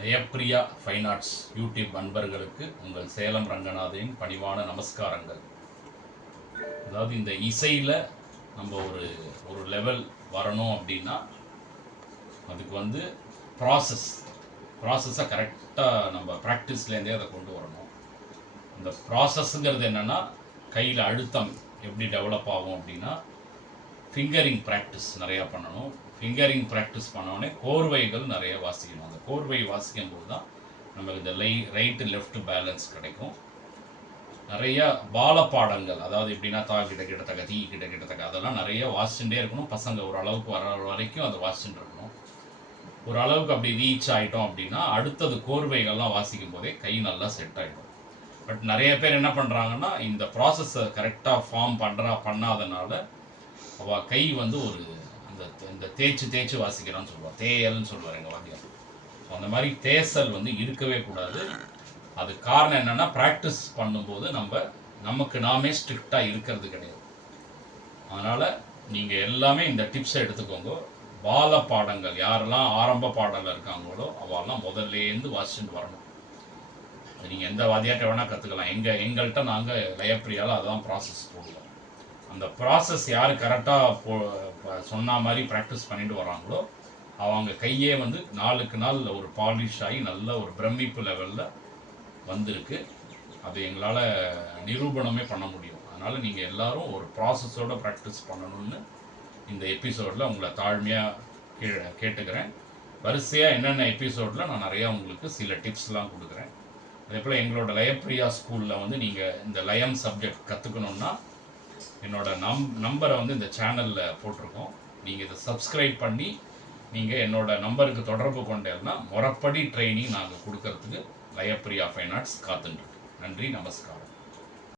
லயப்பிரியா fine arts YouTube அன்பர்களுக்கு உங்கள் சேலம் ரங்கநாதனின் பணிவான நமஸ்காரங்கள். அதாவது இந்த இசையில் நம்ம ஒரு லெவல் வரணும் அப்படின்னா அதுக்கு வந்து ப்ராசஸை கரெக்டாக நம்ம ப்ராக்டிஸ்லேருந்தே அதை கொண்டு வரணும். இந்த ப்ராசஸ்ங்கிறது என்னென்னா கையில் அழுத்தம் எப்படி டெவலப் ஆகும் அப்படின்னா ஃபிங்கரிங் ப்ராக்டிஸ் நிறையா பண்ணணும். ஃபிங்கரிங் ப்ராக்டிஸ் பண்ணோடனே கோர்வைகள் நிறைய வாசிக்கணும். அந்த கோர்வை வாசிக்கும் போது தான் நமக்கு இந்த ரைட்டு லெஃப்ட் பேலன்ஸ் கிடைக்கும். நிறைய பாலப்பாடங்கள், அதாவது எப்படின்னா தா கிட்ட கிட்டத்தக்க தீ கிட்ட கிட்டத்தக்க அதெல்லாம் நிறைய வாசிச்சுட்டே இருக்கணும். பசங்க ஒரு அளவுக்கு வர வரைக்கும் அதை வாசிச்சுட்டு இருக்கணும். ஒரு அளவுக்கு அப்படி ரீச் ஆகிட்டோம் அப்படின்னா அடுத்தது கோர்வைகள்லாம் வாசிக்கும் போதே கை நல்லா செட் ஆகிடும். பட் நிறைய பேர் என்ன பண்ணுறாங்கன்னா இந்த ப்ராசஸை கரெக்டாக பண்ணாதனால அவள் கை வந்து ஒரு இந்த தேய்ச்சி வாசிக்கிறான்னு சொல்லுவாள், தேயல்னு சொல்லுவார் எங்கள் வாத்தியார். ஸோ அந்த மாதிரி தேசல் வந்து இருக்கவே கூடாது. அது காரணம் என்னென்னா ப்ராக்டிஸ் பண்ணும்போது நமக்கு நாமே ஸ்ட்ரிக்டாக இருக்கிறது கிடையாது. அதனால் நீங்கள் எல்லாமே இந்த டிப்ஸை எடுத்துக்கோங்க. பால பாடங்கள் யாரெல்லாம் ஆரம்ப பாடலில் இருக்காங்களோ அவெல்லாம் முதல்லேருந்து வாசிச்சுட்டு வரணும். நீங்கள் எந்த வாத்தியார்ட்ட வேணால் கற்றுக்கலாம். எங்கள்கிட்ட நாங்கள் லயப்பிரியால் அதுதான் ப்ராசஸ் போடுவோம். அந்த ப்ராசஸ் யார் கரெக்டாக சொன்ன மாதிரி ப்ராக்டிஸ் பண்ணிட்டு வராங்களோ அவங்க கையே வந்து நாளுக்கு நாள் ஒரு பாலிஷ் ஆகி நல்ல ஒரு பிரமிப்பு லெவலில் வந்திருக்கு. அது எங்களால் நிரூபணமே பண்ண முடியும். அதனால் நீங்கள் எல்லோரும் ஒரு ப்ராசஸோடு ப்ராக்டிஸ் பண்ணணும்னு இந்த எபிசோடில் உங்களை தாழ்மையாக கேட்டுக்கிறேன். வரிசையாக என்னென்ன எபிசோடில் நான் நிறையா உங்களுக்கு சில டிப்ஸ்லாம் கொடுக்குறேன். அதே போல் எங்களோட லயப்பிரியா ஸ்கூலில் வந்து நீங்கள் இந்த லயம் சப்ஜெக்ட் கற்றுக்கணுன்னா என்னோட நம்பரை வந்து இந்த சேனலில் போட்டிருக்கோம். நீங்கள் இதை சப்ஸ்கிரைப் பண்ணி நீங்கள் என்னோட நம்பருக்கு தொடர்பு கொண்டேன்னா முறைப்படி ட்ரைனிங் நாங்கள் கொடுக்கறதுக்கு லயப்பிரியா ஃபைன் ஆர்ட்ஸ் காத்துட்டுருக்கு. நன்றி, நமஸ்காரம்.